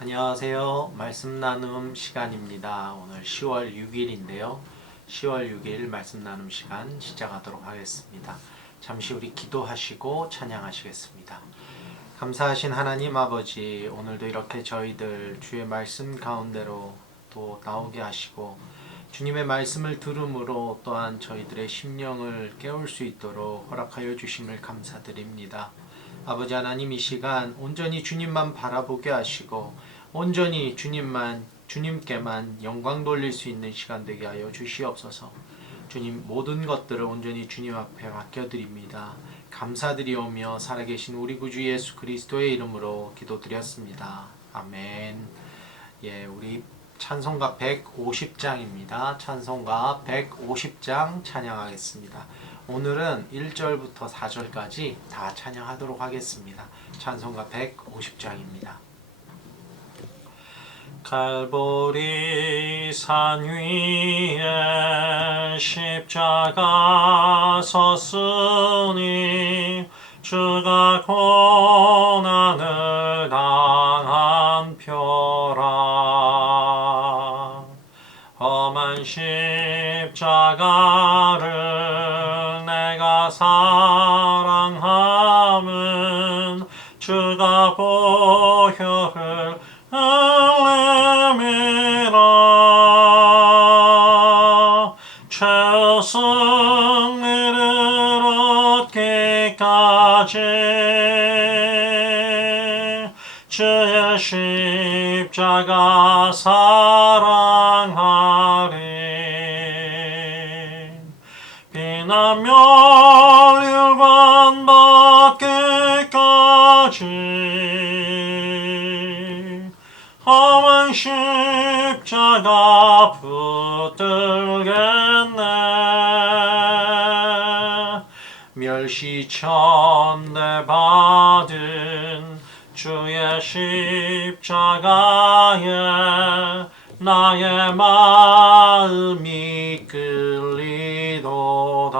안녕하세요. 말씀 나눔 시간입니다. 오늘 10월 6일인데요. 10월 6일 말씀 나눔 시간 시작하도록 하겠습니다. 잠시 우리 기도하시고 찬양하시겠습니다. 감사하신 하나님 아버지, 오늘도 이렇게 저희들 주의 말씀 가운데로 또 나오게 하시고 주님의 말씀을 들음으로 또한 저희들의 심령을 깨울 수 있도록 허락하여 주심을 감사드립니다. 아버지 하나님, 이 시간 온전히 주님만 바라보게 하시고 온전히 주님께만 영광 돌릴 수 있는 시간 되게 하여 주시옵소서. 주님, 모든 것들을 온전히 주님 앞에 맡겨드립니다. 감사드리오며 살아계신 우리 구주 예수 그리스도의 이름으로 기도드렸습니다. 아멘. 우리 찬송가 150장입니다. 찬송가 150장 찬양하겠습니다. 오늘은 1절부터 4절까지 다 찬양하도록 하겠습니다. 찬송가 150장입니다. 갈보리 산 위에 십자가 섰으니 주가 고난을 당한 표라. 험한 십자가를 내가 사랑함은 주가 보혈을 흘림이라. 최후 승리를 얻기까지 주의 십자가 사랑하리. 비난며 멸관 받기까지 험한 십자가 붙들겠네. 멸시천대 받은 주의 십자가에 나의 마음이 끌리도다.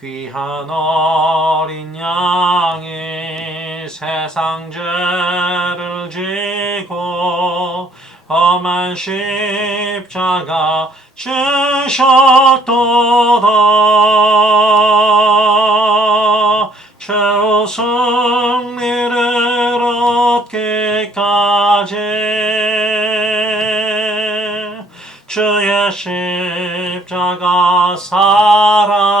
귀한 어린 양이 세상 죄를 지고 험한 십자가 지셨도다. 최후 승리를 얻기까지 주의 십자가 사랑하리.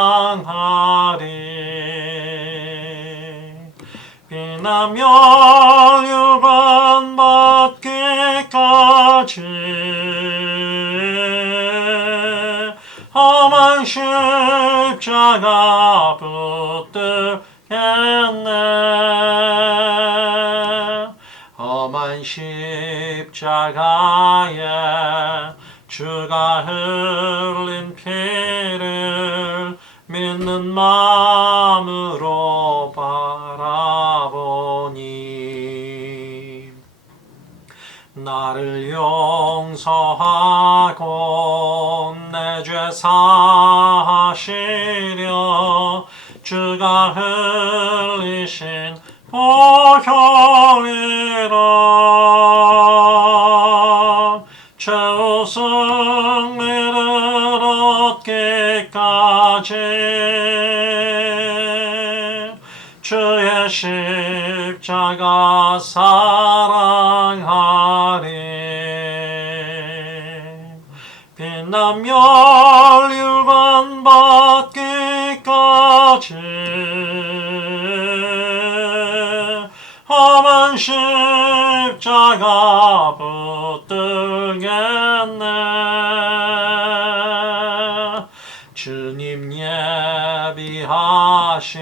비난며 멸관 받기까지 험한 십자가 붙들겠네. 험한 십자가에 주가 흘린 피를 믿는 마음으로 바라보니 나를 용서하고 내 죄 사하시려 주가 흘리신 보혈이라. 최후 승리를 얻기까지 주의 십자가 사랑하리. 비난며 멸관 받기까지 험한 십자가 붙들겠네. 주님 예비하신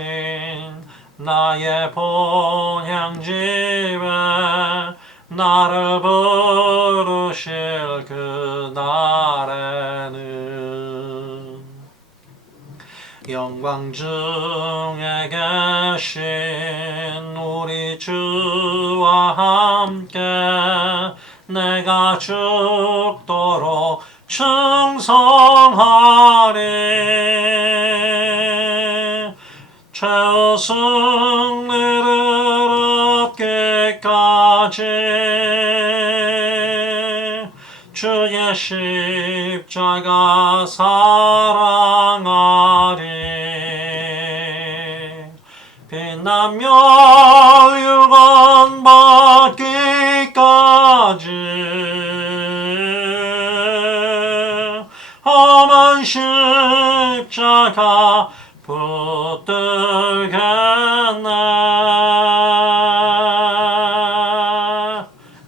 나의 본향집에 나를 부르실 그날에는 영광 중에 계신 우리 주와 함께 내가 죽도록 충성하리. 최후 승리를 얻게 때까지 주의 십자가 사랑하리. 빛나며 유건 받기까지 험한 십자가 붙들겠네.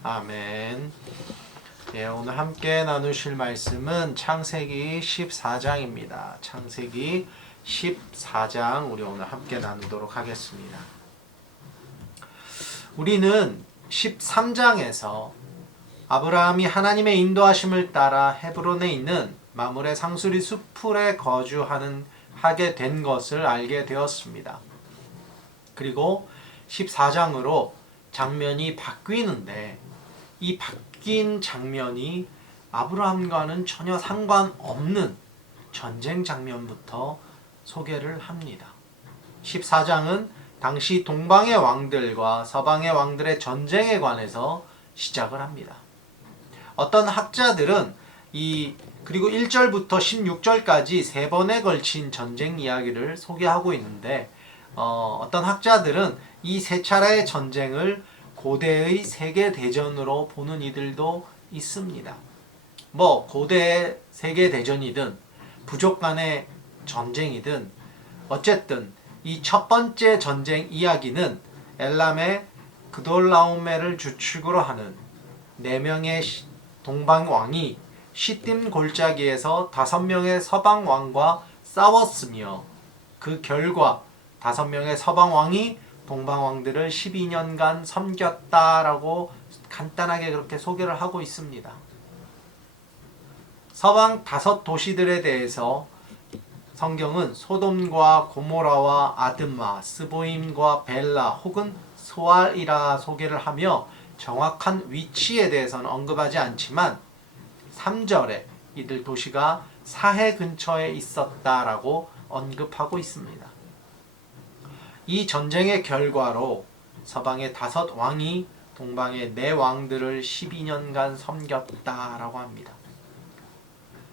아멘. 예, 오늘 함께 나누실 말씀은 창세기 14장입니다. 창세기 14장 우리 오늘 함께 나누도록 하겠습니다. 우리는 13장에서 아브라함이 하나님의 인도하심을 따라 헤브론에 있는 마므레 상수리 수풀에 하게 된 것을 알게 되었습니다. 그리고 14장으로 장면이 바뀌는데 이 바뀐 장면이 아브라함과는 전혀 상관없는 전쟁 장면부터 소개를 합니다. 14장은 당시 동방의 왕들과 서방의 왕들의 전쟁에 관해서 시작을 합니다. 어떤 학자들은 그리고 1절부터 16절까지 3번에 걸친 전쟁 이야기를 소개하고 있는데 어떤 학자들은 이 3차례의 전쟁을 고대의 세계대전으로 보는 이들도 있습니다. 고대의 세계대전이든 부족 간의 전쟁이든 어쨌든 이 첫 번째 전쟁 이야기는 엘람의 그돌라오메를 주축으로 하는 4명의 동방왕이 시딤 골짜기에서 5명의 서방왕과 싸웠으며 그 결과 5명의 서방왕이 동방왕들을 12년간 섬겼다라고 간단하게 그렇게 소개를 하고 있습니다. 서방 5도시들에 대해서 성경은 소돔과 고모라와 아드마, 스보임과 벨라 혹은 소알이라 소개를 하며 정확한 위치에 대해서는 언급하지 않지만 3절에 이들 도시가 사해 근처에 있었다라고 언급하고 있습니다. 이 전쟁의 결과로 서방의 5왕이 동방의 4왕들을 12년간 섬겼다라고 합니다.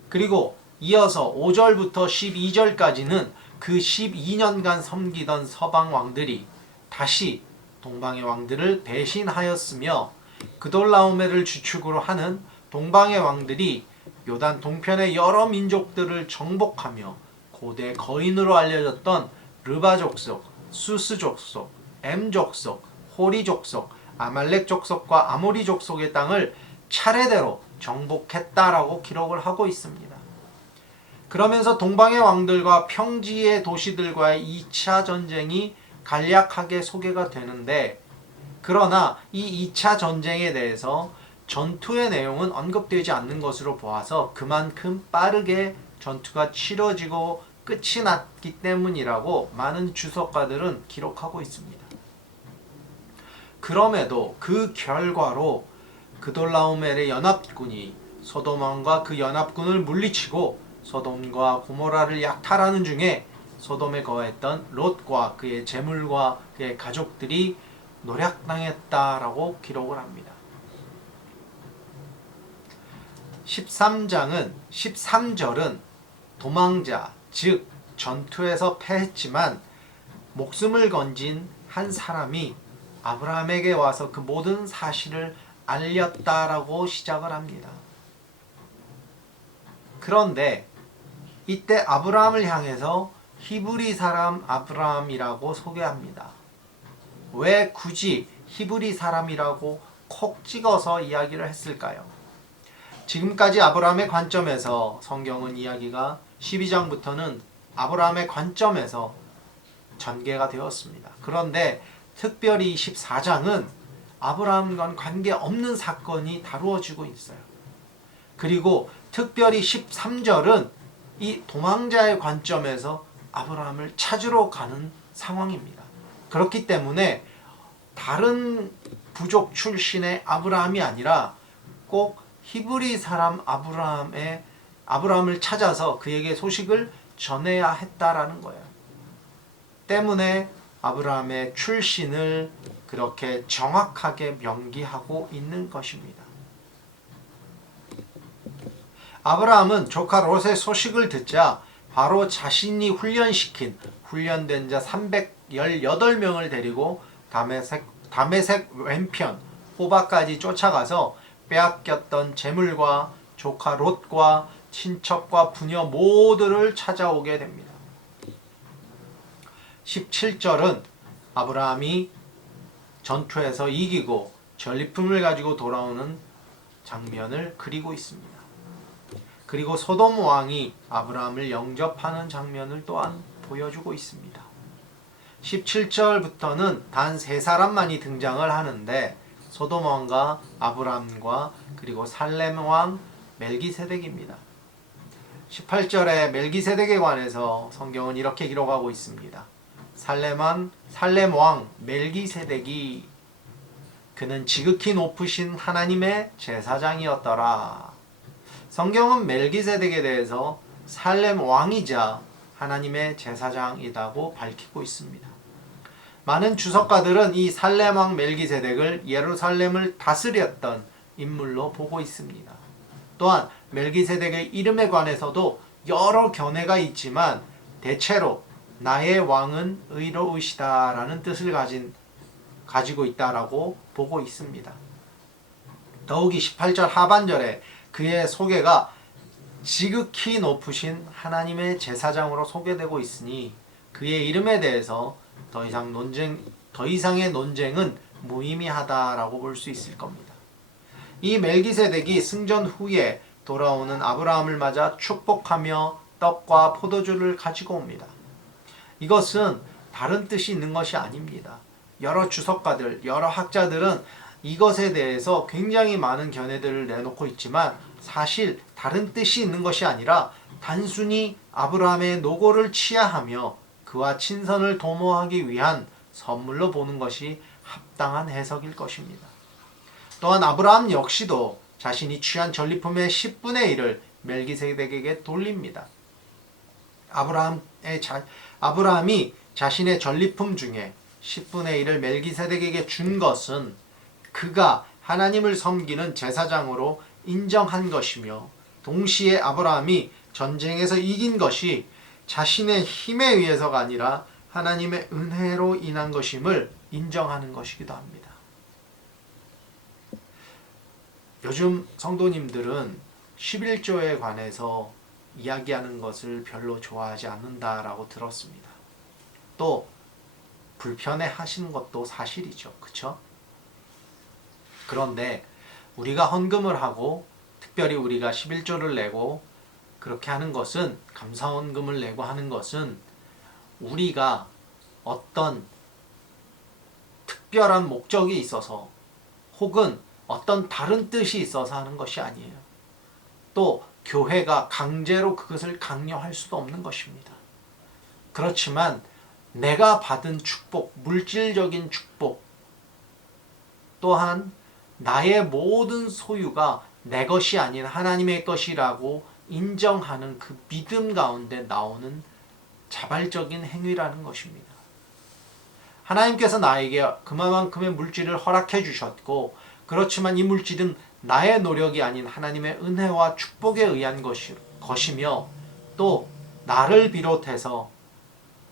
그리고 이어서 5절부터 12절까지는 그 12년간 섬기던 서방 왕들이 다시 동방의 왕들을 배신하였으며 그돌라오메를 주축으로 하는 동방의 왕들이 요단 동편의 여러 민족들을 정복하며 고대 거인으로 알려졌던 르바 족속, 수스 족속, 엠 족속, 호리 족속, 아말렉 족속과 아모리 족속의 땅을 차례대로 정복했다라고 기록을 하고 있습니다. 그러면서 동방의 왕들과 평지의 도시들과의 2차 전쟁이 간략하게 소개가 되는데, 그러나 이 2차 전쟁에 대해서 전투의 내용은 언급되지 않는 것으로 보아서 그만큼 빠르게 전투가 치러지고 끝이 났기 때문이라고 많은 주석가들은 기록하고 있습니다. 그럼에도 그 결과로 그돌라오멜의 연합군이 소돔왕과 그 연합군을 물리치고 소돔과 고모라를 약탈하는 중에 소돔에 거했던 롯과 그의 재물과 그의 가족들이 노략당했다라고 기록을 합니다. 13절은 도망자, 즉 전투에서 패했지만 목숨을 건진 한 사람이 아브라함에게 와서 그 모든 사실을 알렸다라고 시작을 합니다. 그런데 이때 아브라함을 향해서 히브리 사람 아브라함이라고 소개합니다. 왜 굳이 히브리 사람이라고 콕 찍어서 이야기를 했을까요? 지금까지 아브라함의 관점에서 성경은 이야기가 12장부터는 아브라함의 관점에서 전개가 되었습니다. 그런데 특별히 14장은 아브라함과는 관계없는 사건이 다루어지고 있어요. 그리고 특별히 13절은 이 도망자의 관점에서 아브라함을 찾으러 가는 상황입니다. 그렇기 때문에 다른 부족 출신의 아브라함이 아니라 꼭 히브리 사람 아브라함을 찾아서 그에게 소식을 전해야 했다라는 거예요. 때문에 아브라함의 출신을 그렇게 정확하게 명기하고 있는 것입니다. 아브라함은 조카 롯의 소식을 듣자 바로 자신이 훈련된 자 318명을 데리고 다메섹 왼편 호바까지 쫓아가서 빼앗겼던 재물과 조카 롯과 친척과 부녀 모두를 찾아오게 됩니다. 17절은 아브라함이 전투에서 이기고 전리품을 가지고 돌아오는 장면을 그리고 있습니다. 그리고 소돔 왕이 아브라함을 영접하는 장면을 또한 보여주고 있습니다. 17절부터는 단 3사람만이 등장을 하는데 소돔 왕과 아브라함과 그리고 살렘 왕 멜기세덱입니다. 18절에 멜기세덱에 관해서 성경은 이렇게 기록하고 있습니다. 살렘 왕 멜기세덱이 그는 지극히 높으신 하나님의 제사장이었더라. 성경은 멜기세덱에 대해서 살렘 왕이자 하나님의 제사장이라고 밝히고 있습니다. 많은 주석가들은 이 살렘 왕 멜기세덱을 예루살렘을 다스렸던 인물로 보고 있습니다. 또한 멜기세덱의 이름에 관해서도 여러 견해가 있지만 대체로 나의 왕은 의로우시다라는 뜻을 가지고 있다라고 보고 있습니다. 더욱이 18절 하반절에 그의 소개가 지극히 높으신 하나님의 제사장으로 소개되고 있으니 그의 이름에 대해서 더 이상의 논쟁은 무의미하다라고 볼 수 있을 겁니다. 이 멜기세덱이 승전 후에 돌아오는 아브라함을 맞아 축복하며 떡과 포도주를 가지고 옵니다. 이것은 다른 뜻이 있는 것이 아닙니다. 여러 주석가들, 여러 학자들은 이것에 대해서 굉장히 많은 견해들을 내놓고 있지만 사실 다른 뜻이 있는 것이 아니라 단순히 아브라함의 노고를 치하하며 그와 친선을 도모하기 위한 선물로 보는 것이 합당한 해석일 것입니다. 또한 아브라함 역시도 자신이 취한 전리품의 10분의 1을 멜기세덱에게 돌립니다. 아브라함이 자신의 전리품 중에 10분의 1을 멜기세덱에게 준 것은 그가 하나님을 섬기는 제사장으로 인정한 것이며 동시에 아브라함이 전쟁에서 이긴 것이 자신의 힘에 의해서가 아니라 하나님의 은혜로 인한 것임을 인정하는 것이기도 합니다. 요즘 성도님들은 11조에 관해서 이야기하는 것을 별로 좋아하지 않는다라고 들었습니다. 또 불편해 하시는 것도 사실이죠. 그렇죠? 그런데 우리가 헌금을 하고 특별히 우리가 11조를 내고 그렇게 하는 것은 감사헌금을 내고 하는 것은 우리가 어떤 특별한 목적이 있어서 혹은 어떤 다른 뜻이 있어서 하는 것이 아니에요. 또 교회가 강제로 그것을 강요할 수도 없는 것입니다. 그렇지만 내가 받은 축복, 물질적인 축복 또한 나의 모든 소유가 내 것이 아닌 하나님의 것이라고 인정하는 그 믿음 가운데 나오는 자발적인 행위라는 것입니다. 하나님께서 나에게 그만큼의 물질을 허락해 주셨고 그렇지만 이 물질은 나의 노력이 아닌 하나님의 은혜와 축복에 의한 것이며 또 나를 비롯해서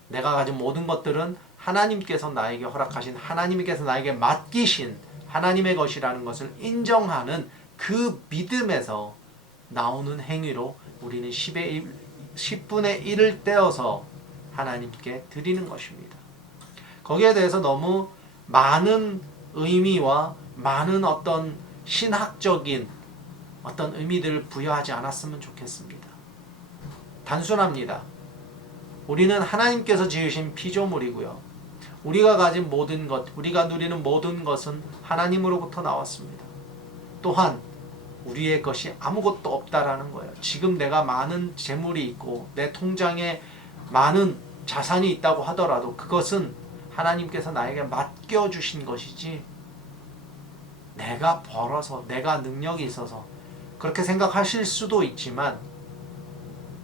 내가 가진 모든 것들은 하나님께서 나에게 허락하신 하나님께서 나에게 맡기신 하나님의 것이라는 것을 인정하는 그 믿음에서 나오는 행위로 우리는 10분의 1을 떼어서 하나님께 드리는 것입니다. 거기에 대해서 너무 많은 의미와 많은 어떤 신학적인 어떤 의미들을 부여하지 않았으면 좋겠습니다. 단순합니다. 우리는 하나님께서 지으신 피조물이고요. 우리가 가진 모든 것, 우리가 누리는 모든 것은 하나님으로부터 나왔습니다. 또한 우리의 것이 아무것도 없다라는 거예요. 지금 내가 많은 재물이 있고 내 통장에 많은 자산이 있다고 하더라도 그것은 하나님께서 나에게 맡겨주신 것이지 내가 벌어서 내가 능력이 있어서 그렇게 생각하실 수도 있지만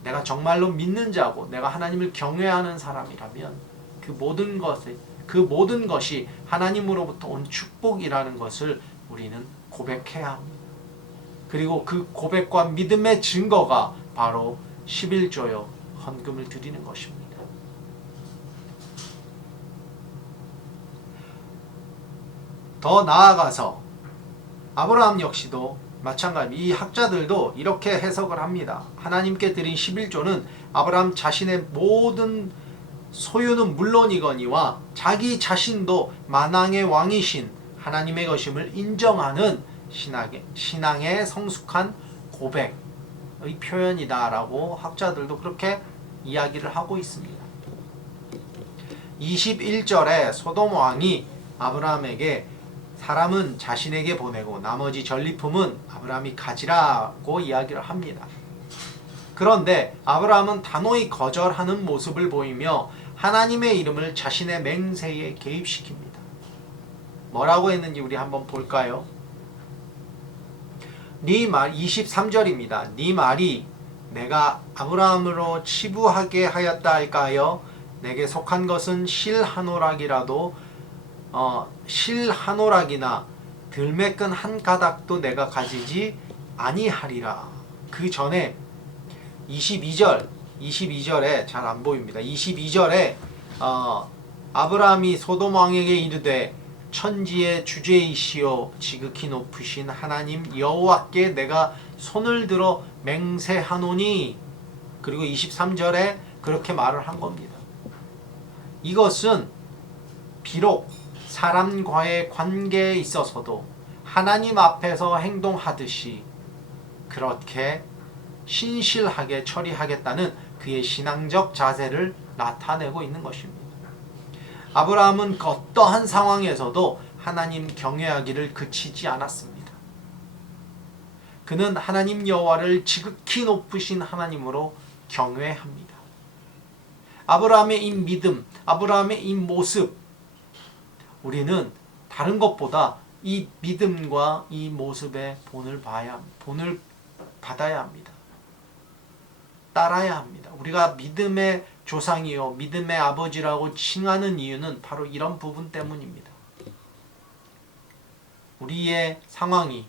내가 정말로 믿는 자고 내가 하나님을 경외하는 사람이라면 그 모든 것에 그 모든 것이 하나님으로부터 온 축복이라는 것을 우리는 고백해야 합니다. 그리고 그 고백과 믿음의 증거가 바로 11조요 헌금을 드리는 것입니다. 더 나아가서 아브라함 역시도 마찬가지, 이 학자들도 이렇게 해석을 합니다. 하나님께 드린 11조는 아브라함 자신의 모든 소유는 물론이거니와 자기 자신도 만왕의 왕이신 하나님의 것임을 인정하는 신앙의 성숙한 고백의 표현이다라고 학자들도 그렇게 이야기를 하고 있습니다. 21절에 소돔 왕이 아브라함에게 사람은 자신에게 보내고 나머지 전리품은 아브라함이 가지라고 이야기를 합니다. 그런데 아브라함은 단호히 거절하는 모습을 보이며 하나님의 이름을 자신의 맹세에 개입시킵니다. 뭐라고 했는지 우리 한번 볼까요? 네 말 23절입니다. 네 말이 내가 아브라함으로 치부하게 하였다 할까요? 내게 속한 것은 실 한 오락이라도 실 한 오락이나 들매끈 한 가닥도 내가 가지지 아니하리라. 그 전에 22절에 잘 안 보입니다. 22절에 아브라함이 소돔 왕에게 이르되 천지의 주제이시오 지극히 높으신 하나님 여호와께 내가 손을 들어 맹세하노니, 그리고 23절에 그렇게 말을 한 겁니다. 이것은 비록 사람과의 관계에 있어서도 하나님 앞에서 행동하듯이 그렇게 신실하게 처리하겠다는 그의 신앙적 자세를 나타내고 있는 것입니다. 아브라함은 그 어떠한 상황에서도 하나님 경외하기를 그치지 않았습니다. 그는 하나님 여호와를 지극히 높으신 하나님으로 경외합니다. 아브라함의 이 믿음, 아브라함의 이 모습, 우리는 다른 것보다 이 믿음과 이 모습의 본을 받아야 합니다. 따라야 합니다. 우리가 믿음의 조상이요 믿음의 아버지라고 칭하는 이유는 바로 이런 부분 때문입니다. 우리의 상황이,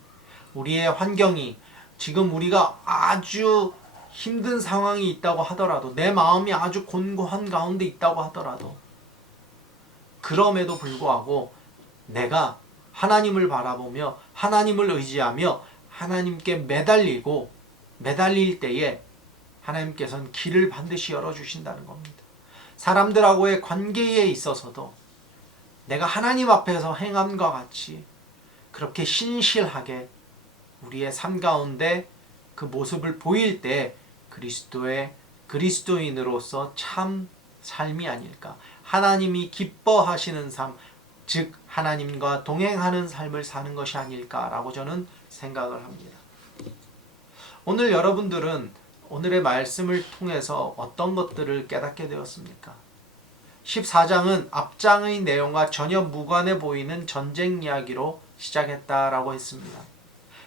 우리의 환경이, 지금 우리가 아주 힘든 상황이 있다고 하더라도, 내 마음이 아주 곤고한 가운데 있다고 하더라도, 그럼에도 불구하고 내가 하나님을 바라보며 하나님을 의지하며 하나님께 매달릴 때에 하나님께서는 길을 반드시 열어주신다는 겁니다. 사람들하고의 관계에 있어서도 내가 하나님 앞에서 행함과 같이 그렇게 신실하게 우리의 삶 가운데 그 모습을 보일 때 그리스도인으로서 참 삶이 아닐까, 하나님이 기뻐하시는 삶, 즉 하나님과 동행하는 삶을 사는 것이 아닐까라고 저는 생각을 합니다. 오늘 여러분들은 오늘의 말씀을 통해서 어떤 것들을 깨닫게 되었습니까? 14장은 앞장의 내용과 전혀 무관해 보이는 전쟁 이야기로 시작했다라고 했습니다.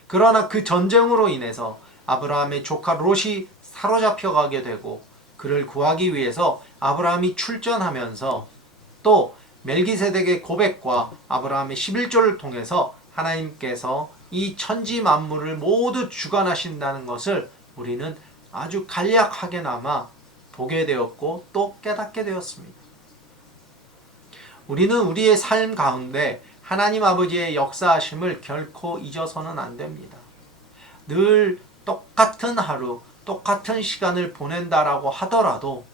그러나 그 전쟁으로 인해서 아브라함의 조카 롯이 사로잡혀가게 되고, 그를 구하기 위해서 아브라함이 출전하면서 또 멜기세덱의 고백과 아브라함의 11조를 통해서 하나님께서 이 천지 만물을 모두 주관하신다는 것을 우리는 아주 간략하게나마 보게 되었고 또 깨닫게 되었습니다. 우리는 우리의 삶 가운데 하나님 아버지의 역사하심을 결코 잊어서는 안 됩니다. 늘 똑같은 하루, 똑같은 시간을 보낸다라고 하더라도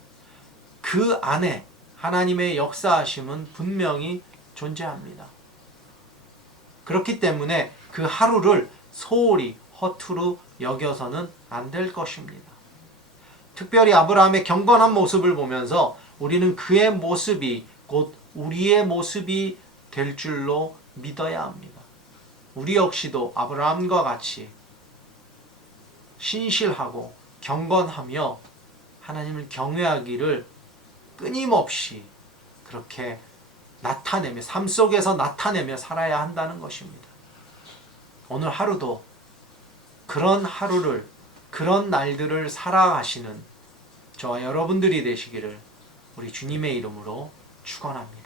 그 안에 하나님의 역사하심은 분명히 존재합니다. 그렇기 때문에 그 하루를 소홀히 허투루 여겨서는 안 될 것입니다. 특별히 아브라함의 경건한 모습을 보면서 우리는 그의 모습이 곧 우리의 모습이 될 줄로 믿어야 합니다. 우리 역시도 아브라함과 같이 신실하고 경건하며 하나님을 경외하기를 끊임없이 그렇게 나타내며, 삶 속에서 나타내며 살아야 한다는 것입니다. 오늘 하루도 그런 하루를, 그런 날들을 살아가시는 저와 여러분들이 되시기를 우리 주님의 이름으로 축원합니다.